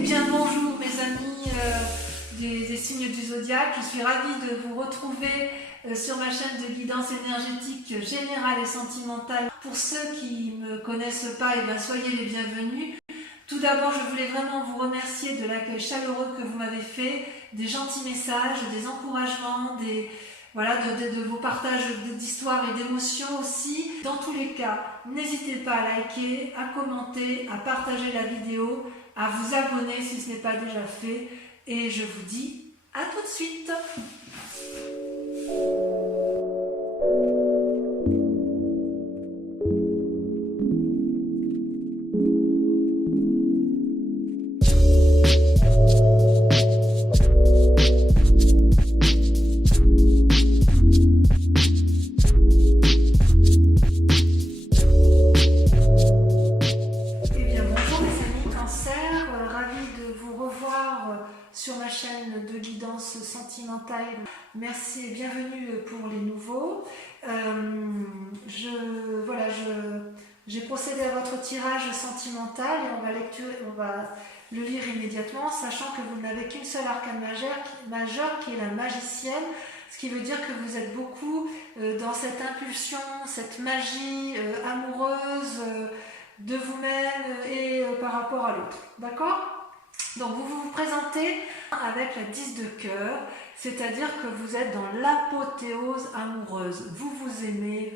bien bonjour mes amis des signes du zodiaque, je suis ravie de vous retrouver sur ma chaîne de guidance énergétique générale et sentimentale. Pour ceux qui ne me connaissent pas, soyez les bienvenus. Tout d'abord, je voulais vraiment vous remercier de l'accueil chaleureux que vous m'avez fait, des gentils messages, des encouragements, de vos partages d'histoires et d'émotions aussi. Dans tous les cas, n'hésitez pas à liker, à commenter, à partager la vidéo, à vous abonner si ce n'est pas déjà fait. Et je vous dis à tout de suite. Sur ma chaîne de guidance sentimentale. Merci et bienvenue pour les nouveaux. J'ai procédé à votre tirage sentimental et on va le lire immédiatement, sachant que vous n'avez qu'une seule arcane majeure qui est la magicienne, ce qui veut dire que vous êtes beaucoup dans cette impulsion, cette magie amoureuse de vous-même et par rapport à l'autre. D'accord ? Donc vous vous présentez avec la 10 de cœur, c'est-à-dire que vous êtes dans l'apothéose amoureuse. Vous aimez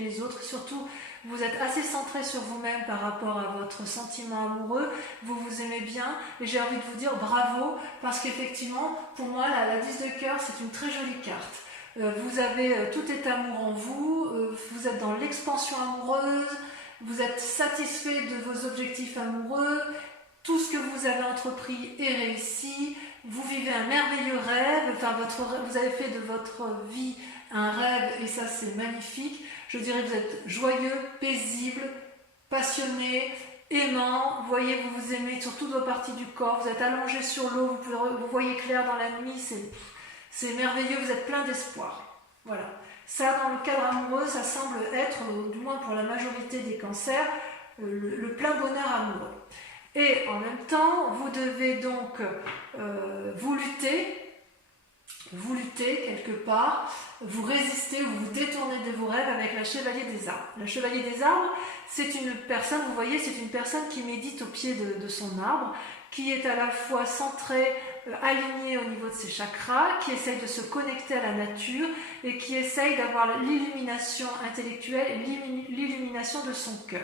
les autres, surtout vous êtes assez centré sur vous-même par rapport à votre sentiment amoureux, vous vous aimez bien et j'ai envie de vous dire bravo parce qu'effectivement pour moi la 10 de cœur c'est une très jolie carte. Vous avez tout est amour en vous, vous êtes dans l'expansion amoureuse, vous êtes satisfait de vos objectifs amoureux. Tout ce que vous avez entrepris est réussi, vous vivez un merveilleux rêve, vous avez fait de votre vie un rêve et ça c'est magnifique. Je dirais que vous êtes joyeux, paisible, passionné, aimant, vous voyez, vous vous aimez sur toutes vos parties du corps, vous êtes allongé sur l'eau, vous voyez clair dans la nuit, c'est merveilleux, vous êtes plein d'espoir. Voilà. Ça, dans le cadre amoureux, ça semble être, du moins pour la majorité des cancers, le plein bonheur amoureux. Et en même temps, vous devez donc vous lutter quelque part, vous résister ou vous détourner de vos rêves avec la chevalier des arbres. La chevalier des arbres, c'est une personne, vous voyez, c'est une personne qui médite au pied de son arbre, qui est à la fois centrée, alignée au niveau de ses chakras, qui essaye de se connecter à la nature et qui essaye d'avoir l'illumination intellectuelle et l'illumination de son cœur.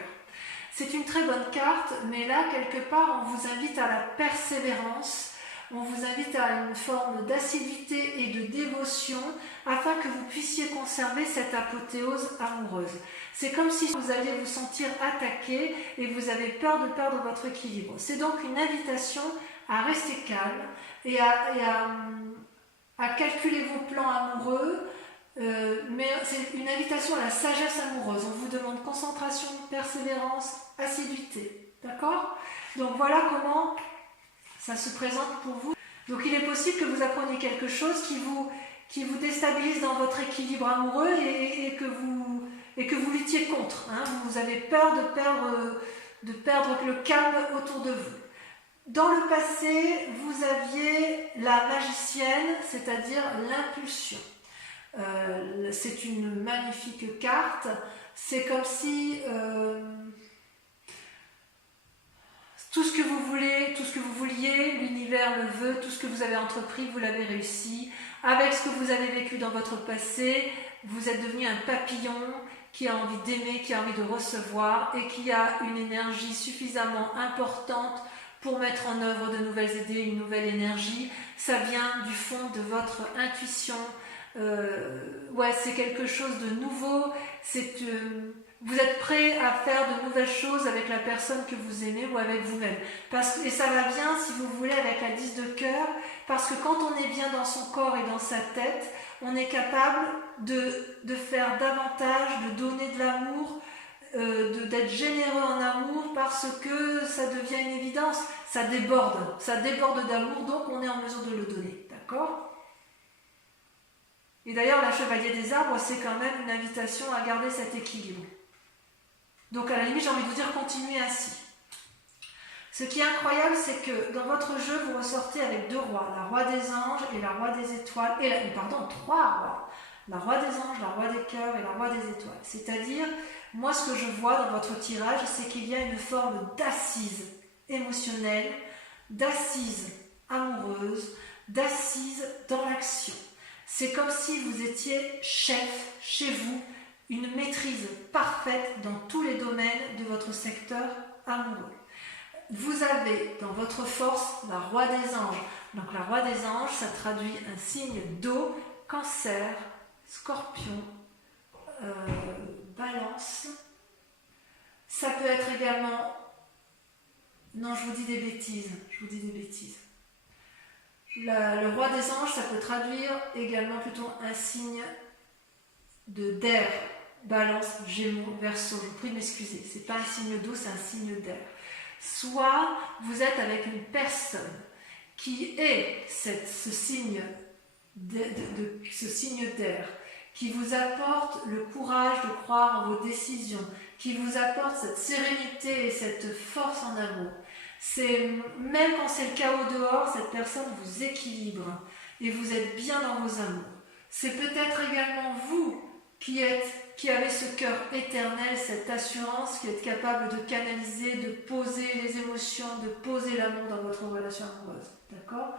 C'est une très bonne carte, mais là, quelque part, on vous invite à la persévérance, on vous invite à une forme d'assiduité et de dévotion afin que vous puissiez conserver cette apothéose amoureuse. C'est comme si vous alliez vous sentir attaqué et vous avez peur de perdre votre équilibre. C'est donc une invitation à rester calme et à calculer vos plans amoureux, mais c'est une invitation à la sagesse amoureuse. On vous demande concentration, persévérance, assiduité. D'accord ? Donc voilà comment ça se présente pour vous. Donc il est possible que vous appreniez quelque chose qui vous déstabilise dans votre équilibre amoureux et que vous luttiez contre. Hein. Vous avez peur de perdre le calme autour de vous. Dans le passé, vous aviez la magicienne, c'est-à-dire l'impulsion. C'est une magnifique carte. C'est comme si tout ce que vous voulez, tout ce que vous vouliez, l'univers le veut, tout ce que vous avez entrepris, vous l'avez réussi. Avec ce que vous avez vécu dans votre passé, vous êtes devenu un papillon qui a envie d'aimer, qui a envie de recevoir et qui a une énergie suffisamment importante pour mettre en œuvre de nouvelles idées, une nouvelle énergie. Ça vient du fond de votre intuition. C'est quelque chose de nouveau. Vous êtes prêt à faire de nouvelles choses avec la personne que vous aimez ou avec vous-même. Et ça va bien, si vous voulez, avec la 10 de cœur, parce que quand on est bien dans son corps et dans sa tête, on est capable de faire davantage, de donner de l'amour, d'être généreux en amour, parce que ça devient une évidence, ça déborde d'amour, donc on est en mesure de le donner. D'accord ? Et d'ailleurs, la chevalier des arbres, c'est quand même une invitation à garder cet équilibre. Donc à la limite, j'ai envie de vous dire, continuez ainsi. Ce qui est incroyable, c'est que dans votre jeu, vous ressortez avec 2 rois, la roi des anges et la roi des étoiles, pardon, 3 rois, la roi des anges, la roi des cœurs et la roi des étoiles. C'est-à-dire, moi ce que je vois dans votre tirage, c'est qu'il y a une forme d'assise émotionnelle, d'assise amoureuse, d'assise dans l'action. C'est comme si vous étiez chef chez vous, une maîtrise parfaite dans tous les domaines de votre secteur amoureux. Vous avez dans votre force la roi des anges. Donc la roi des anges, ça traduit un signe d'eau, cancer, scorpion, balance. Ça peut être également... Non, je vous dis des bêtises. Le roi des anges, ça peut traduire également plutôt un signe d'air. Balance, Gémeaux, Verseau. Je vous prie de m'excuser. Ce n'est pas un signe d'eau, c'est un signe d'air. Soit vous êtes avec une personne qui est ce signe d'air, qui vous apporte le courage de croire en vos décisions, qui vous apporte cette sérénité et cette force en amour. Même quand c'est le chaos dehors, cette personne vous équilibre et vous êtes bien dans vos amours. C'est peut-être également vous qui avez ce cœur éternel, cette assurance, qui êtes capable de canaliser, de poser les émotions, de poser l'amour dans votre relation amoureuse. D'accord ?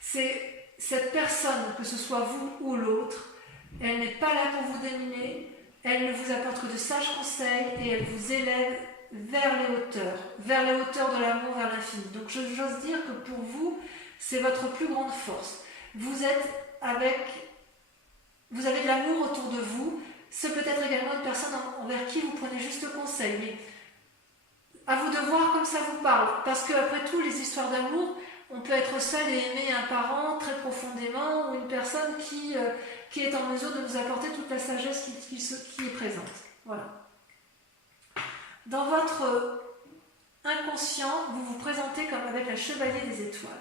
C'est cette personne, que ce soit vous ou l'autre, elle n'est pas là pour vous dominer, elle ne vous apporte que de sages conseils et elle vous élève vers les hauteurs de l'amour, vers l'infini. Donc j'ose dire que pour vous, c'est votre plus grande force. Vous avez de l'amour autour de vous. C'est peut-être également une personne envers qui vous prenez juste conseil, mais à vous de voir comme ça vous parle. Parce qu'après tout, les histoires d'amour, on peut être seul et aimer un parent très profondément ou une personne qui est en mesure de nous apporter toute la sagesse qui est présente. Voilà. Dans votre inconscient, vous vous présentez comme avec la chevalier des étoiles.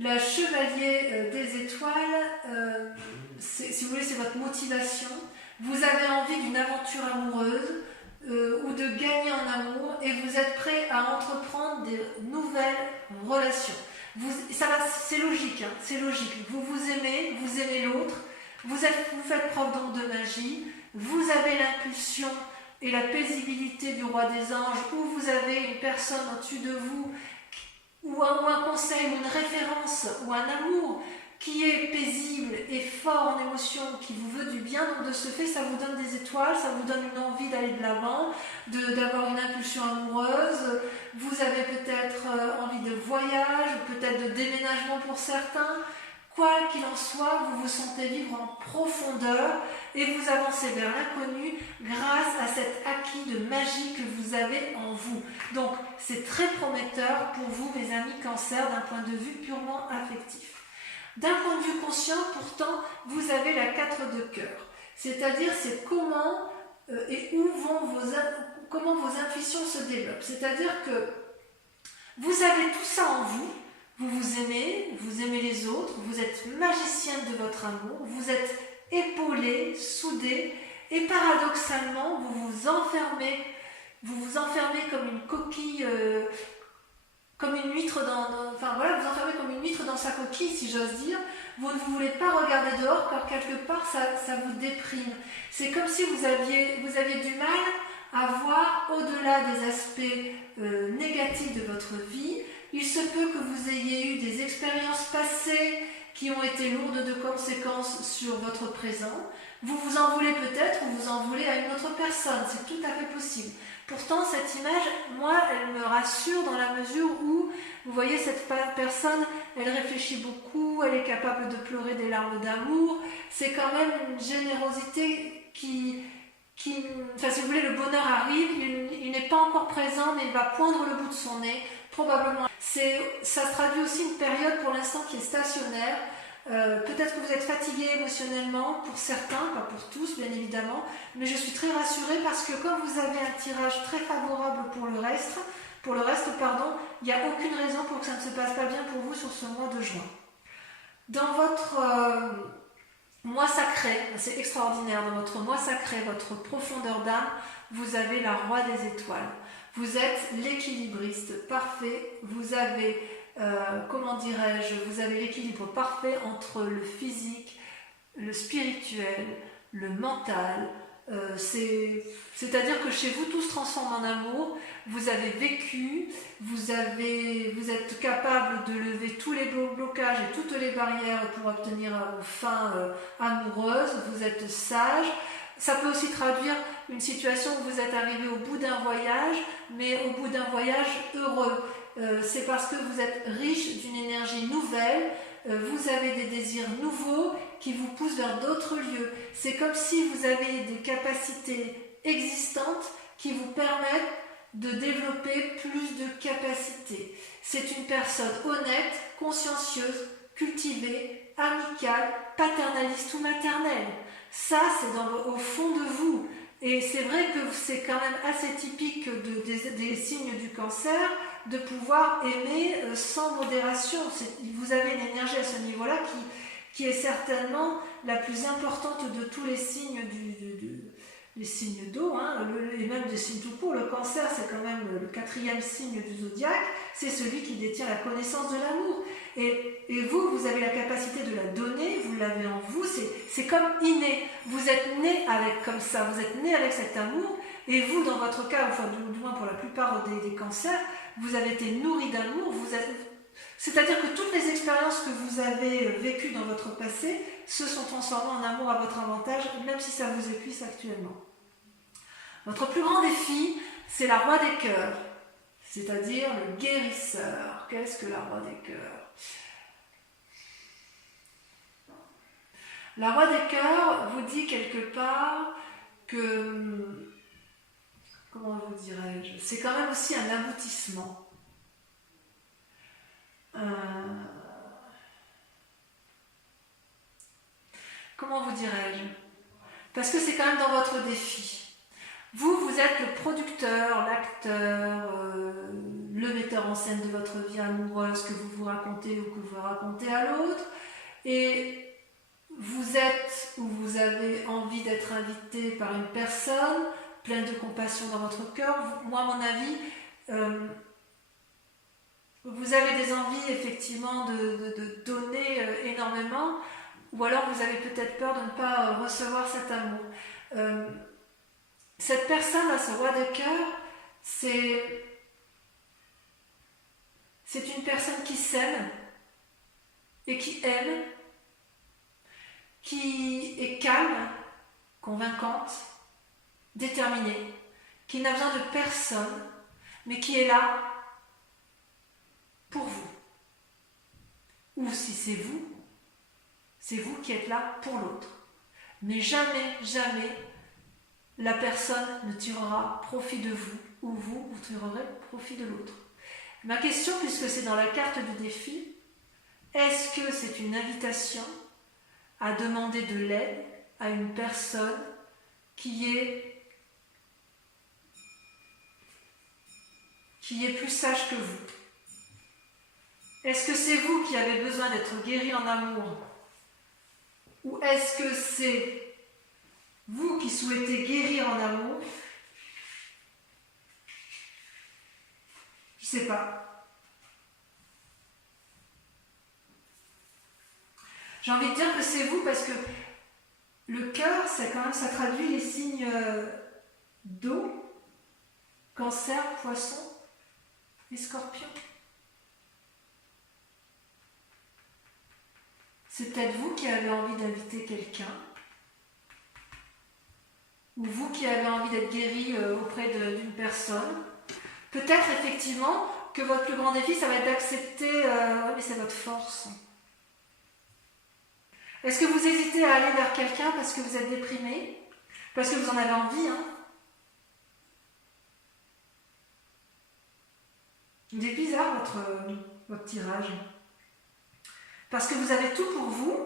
La chevalier des étoiles, si vous voulez, c'est votre motivation. Vous avez envie d'une aventure amoureuse ou de gagner en amour et vous êtes prêt à entreprendre des nouvelles relations. C'est logique, hein, c'est logique. Vous aimez l'autre, vous faites preuve donc de magie, vous avez l'impulsion et la paisibilité du roi des anges, ou vous avez une personne au-dessus de vous ou un conseil, ou une référence, ou un amour qui est paisible et fort en émotion, qui vous veut du bien. Donc de ce fait, ça vous donne des étoiles, ça vous donne une envie d'aller de l'avant, d'avoir une impulsion amoureuse. Vous avez peut-être envie de voyage, peut-être de déménagement pour certains. Quoi qu'il en soit, vous vous sentez vivre en profondeur et vous avancez vers l'inconnu grâce à cet acquis de magie que vous avez en vous. Donc, c'est très prometteur pour vous, mes amis Cancer, d'un point de vue purement affectif. D'un point de vue conscient, pourtant, vous avez la 4 de cœur. C'est-à-dire, c'est comment et où comment vos intuitions se développent. C'est-à-dire que vous avez tout ça en vous. Vous aimez les autres, vous êtes magicienne de votre amour, vous êtes épaulé, soudé, et paradoxalement, vous vous enfermez comme une coquille, comme une huître vous enfermez comme une huître dans sa coquille, si j'ose dire. Vous ne voulez pas regarder dehors, car quelque part, ça vous déprime. C'est comme si vous aviez du mal à voir au-delà des aspects négatifs de votre vie. Il se peut que vous ayez eu des expériences passées qui ont été lourdes de conséquences sur votre présent. Vous vous en voulez peut-être ou vous en voulez à une autre personne, c'est tout à fait possible. Pourtant, cette image, moi, elle me rassure dans la mesure où, vous voyez, cette personne, elle réfléchit beaucoup, elle est capable de pleurer des larmes d'amour. C'est quand même une générosité si vous voulez, le bonheur arrive, il n'est pas encore présent, mais il va poindre le bout de son nez, probablement. Ça se traduit aussi une période pour l'instant qui est stationnaire. Peut-être que vous êtes fatigué émotionnellement pour certains, pas pour tous bien évidemment, mais je suis très rassurée parce que comme vous avez un tirage très favorable pour le reste, il n'y a aucune raison pour que ça ne se passe pas bien pour vous sur ce mois de juin. Dans votre mois sacré, c'est extraordinaire, dans votre mois sacré, votre profondeur d'âme, vous avez la roi des étoiles. Vous êtes l'équilibriste parfait, vous avez, comment dirais-je, vous avez l'équilibre parfait entre le physique, le spirituel, le mental. C'est-à-dire que chez vous, tout se transforme en amour. Vous avez vécu, vous êtes capable de lever tous les blocages et toutes les barrières pour obtenir vos fins amoureuses. Vous êtes sage. Ça peut aussi traduire une situation où vous êtes arrivé au bout d'un voyage, mais au bout d'un voyage heureux. C'est parce que vous êtes riche d'une énergie nouvelle, vous avez des désirs nouveaux qui vous poussent vers d'autres lieux. C'est comme si vous aviez des capacités existantes qui vous permettent de développer plus de capacités. C'est une personne honnête, consciencieuse, cultivée, amicale, paternaliste ou maternelle. Ça, c'est au fond de vous. Et c'est vrai que c'est quand même assez typique des signes du cancer de pouvoir aimer sans modération. Vous avez une énergie à ce niveau-là qui est certainement la plus importante de tous les signes les signes d'eau, hein, et même des signes tout court. Le cancer, c'est quand même le 4e signe du zodiaque, c'est celui qui détient la connaissance de l'amour. Et vous avez la capacité de la donner, vous l'avez en vous, c'est comme inné. Vous êtes né avec comme ça, vous êtes né avec cet amour, et vous, dans votre cas, enfin du moins pour la plupart des cancers, vous avez été nourri d'amour, c'est-à-dire que toutes les expériences que vous avez vécues dans votre passé se sont transformées en amour à votre avantage, même si ça vous épuise actuellement. Votre plus grand défi, c'est la roi des cœurs, c'est-à-dire le guérisseur. Qu'est-ce que la roi des cœurs? La roi des cœurs vous dit quelque part que, comment vous dirais-je, c'est quand même aussi un aboutissement. Comment vous dirais-je? Parce que c'est quand même dans votre défi. Vous êtes le producteur, l'acteur, le metteur en scène de votre vie amoureuse que vous vous racontez ou que vous racontez à l'autre. Et vous êtes ou vous avez envie d'être invité par une personne pleine de compassion dans votre cœur. Moi, à mon avis, vous avez des envies effectivement de donner énormément, ou alors vous avez peut-être peur de ne pas recevoir cet amour. Cette personne, là, ce roi de cœur, c'est une personne qui s'aime et qui aime, qui est calme, convaincante, déterminée, qui n'a besoin de personne, mais qui est là pour vous. Ou si c'est vous qui êtes là pour l'autre. Mais jamais, jamais, la personne ne tirera profit de vous, ou vous tirerez profit de l'autre. Ma question, puisque c'est dans la carte du défi, est-ce que c'est une invitation à demander de l'aide à une personne qui est plus sage que vous? Est-ce que c'est vous qui avez besoin d'être guéri en amour? Ou est-ce que c'est vous qui souhaitez guérir en amour? Je ne sais pas. J'ai envie de dire que c'est vous parce que le cœur, ça traduit les signes d'eau, cancer, poisson et scorpion. C'est peut-être vous qui avez envie d'inviter quelqu'un, ou vous qui avez envie d'être guéri auprès d'une personne. Peut-être effectivement que votre plus grand défi, ça va être d'accepter, mais c'est votre force. Est-ce que vous hésitez à aller vers quelqu'un parce que vous êtes déprimé? Parce que vous en avez envie, hein? Il est bizarre votre tirage. Parce que vous avez tout pour vous,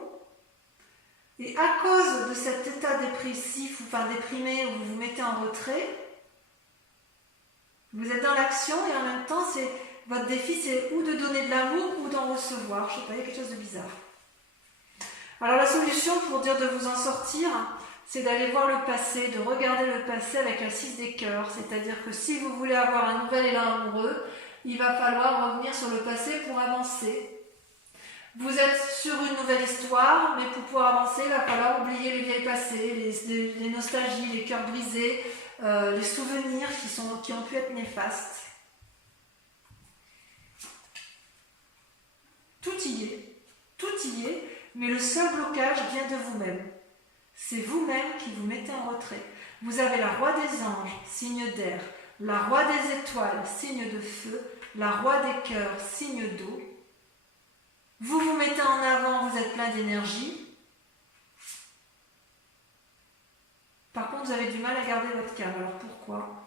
et à cause de cet état dépressif, ou enfin déprimé, où vous vous mettez en retrait, vous êtes dans l'action, et en même temps, votre défi, c'est ou de donner de l'amour, ou d'en recevoir. Je ne sais pas, il y a quelque chose de bizarre. Alors la solution pour dire de vous en sortir, c'est d'aller voir le passé, de regarder le passé avec la 6 des cœurs. C'est-à-dire que si vous voulez avoir un nouvel élan amoureux, il va falloir revenir sur le passé pour avancer. Vous êtes sur une nouvelle histoire, mais pour pouvoir avancer, il va falloir oublier les vieilles passés, les nostalgies, les cœurs brisés, les souvenirs qui ont pu être néfastes. Tout y est, mais le seul blocage vient de vous-même. C'est vous-même qui vous mettez en retrait. Vous avez la roi des anges, signe d'air, la roi des étoiles, signe de feu, la roi des cœurs, signe d'eau. Vous vous mettez en avant, vous êtes plein d'énergie. Par contre, vous avez du mal à garder votre calme. Alors pourquoi?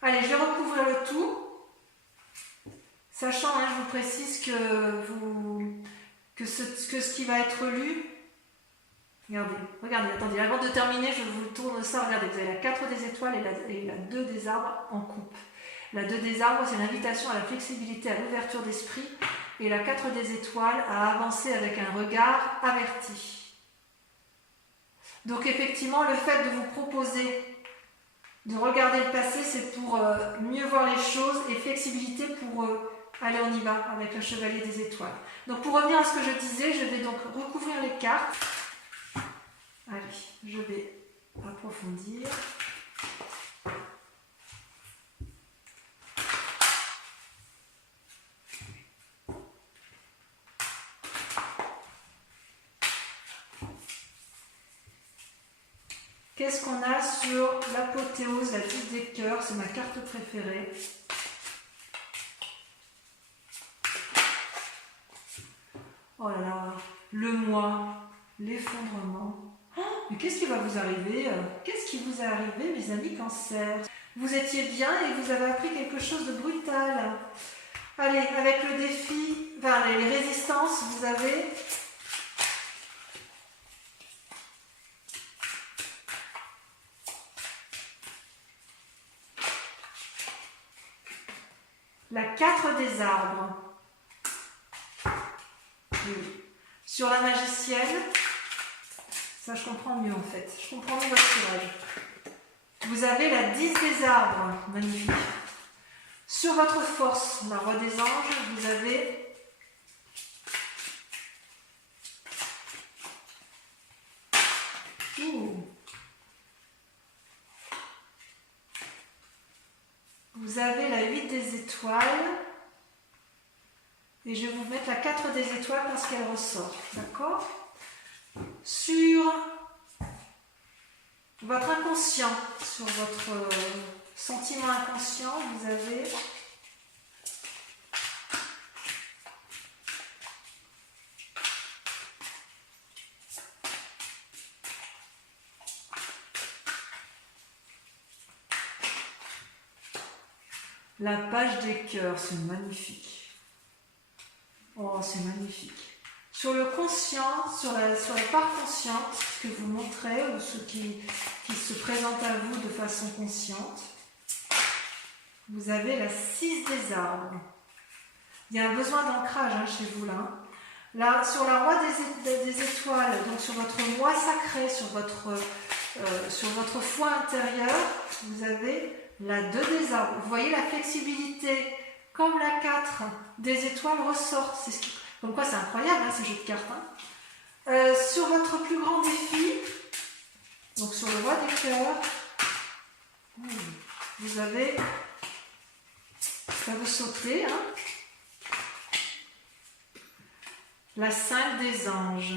Allez, je vais recouvrir le tout. Sachant, je vous précise que ce qui va être lu, regardez, attendez, avant de terminer, je vous tourne ça, regardez, vous avez la 4 des étoiles et la 2 des arbres en coupe. La 2 des arbres, c'est l'invitation à la flexibilité, à l'ouverture d'esprit, et la 4 des étoiles à avancer avec un regard averti. Donc effectivement, le fait de vous proposer de regarder le passé, c'est pour mieux voir les choses, et flexibilité pour... allez, on y va avec le chevalier des étoiles. Donc pour revenir à ce que je disais, je vais donc recouvrir les cartes. Allez, je vais approfondir. Qu'est-ce qu'on a sur l'apothéose, la 10 des cœurs, c'est ma carte préférée. Oh là là, le moi, l'effondrement. Oh, mais qu'est-ce qui va vous arriver? Qu'est-ce qui vous est arrivé, mes amis Cancer? Vous étiez bien et vous avez appris quelque chose de brutal. Allez, avec le défi, enfin les résistances, vous avez... la 4 des arbres. Oui. Sur la magicienne, ça je comprends mieux en fait. Je comprends mieux votre tirage. Vous avez la 10 des arbres, magnifique. Sur votre force, la roi des anges, vous avez vous avez la 8 des étoiles. Et je vais vous mettre la 4 des étoiles parce qu'elle ressort. D'accord? Sur votre inconscient, sur votre sentiment inconscient, vous avez la page des cœurs. C'est magnifique. Oh, c'est magnifique. Sur le conscient, sur la part consciente, ce que vous montrez, ou ce qui se présente à vous de façon consciente, vous avez la 6 des arbres. Il y a un besoin d'ancrage chez vous là. Là, sur la roi des étoiles, donc sur votre moi sacré, sur votre foi intérieure, vous avez la 2 des arbres. Vous voyez la flexibilité. Comme la 4 des étoiles ressort. Comme quoi c'est incroyable ces jeux de cartes. Sur votre plus grand défi, donc sur le roi des cœurs, vous avez, ça veut sauter, la 5 des anges.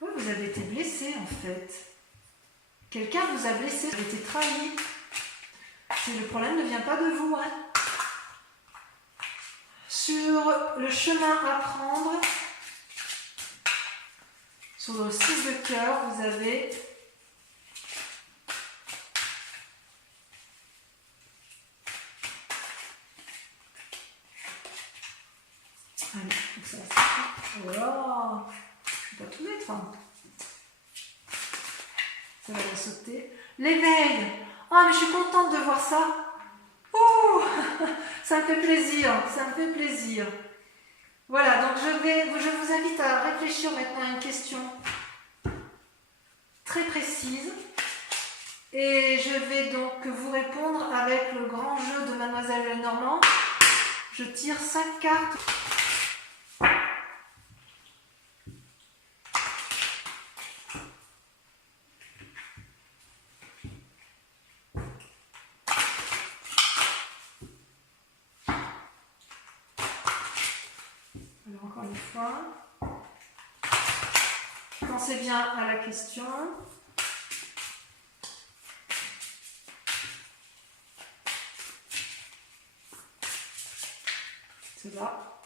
Oui, vous avez été blessé en fait. Quelqu'un vous a blessé, vous avez été trahi. Le problème ne vient pas de vous. Sur le chemin à prendre, sur le 6 de cœur, vous avez allez, ça va. Oh là, je ne vais pas tout mettre. Ça va la sauter. L'éveil. Oh, mais je suis contente de voir ça. Ouh, ça me fait plaisir, ça me fait plaisir. Voilà, donc je vous invite à réfléchir maintenant à une question très précise. Et je vais donc vous répondre avec le grand jeu de Mademoiselle Lenormand. Je tire 5 cartes. Alors encore une fois, pensez bien à la question. C'est là.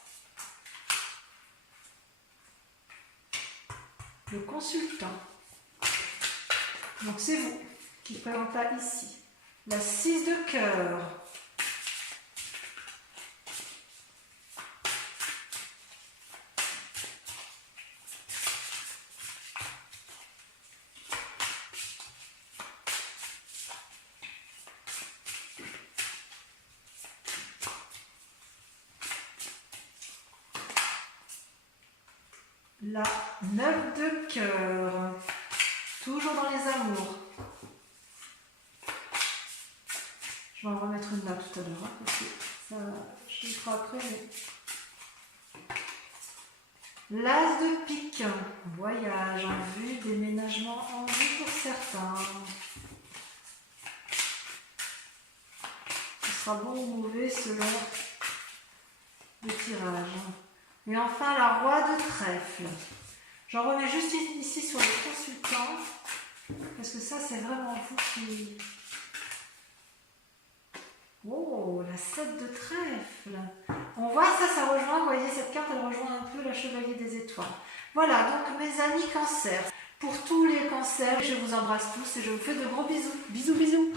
Le consultant. Donc c'est vous qui présente là ici. La 6 de cœur. La 9 de cœur. Toujours dans les amours. Je vais en remettre une là tout à l'heure, hein, parce que ça, je le ferai après. Mais... L'as de pique. Voyage en vue, déménagement en vue pour certains. Ce sera bon ou mauvais selon le tirage. Et enfin, la roi de trèfle. J'en remets juste ici sur le consultant, parce que ça, c'est vraiment vous qui... Oh, la 7 de trèfle. On voit ça rejoint, vous voyez, cette carte, elle rejoint un peu la chevalier des étoiles. Voilà, donc mes amis cancers. Pour tous les cancers, je vous embrasse tous et je vous fais de gros bisous. Bisous, bisous.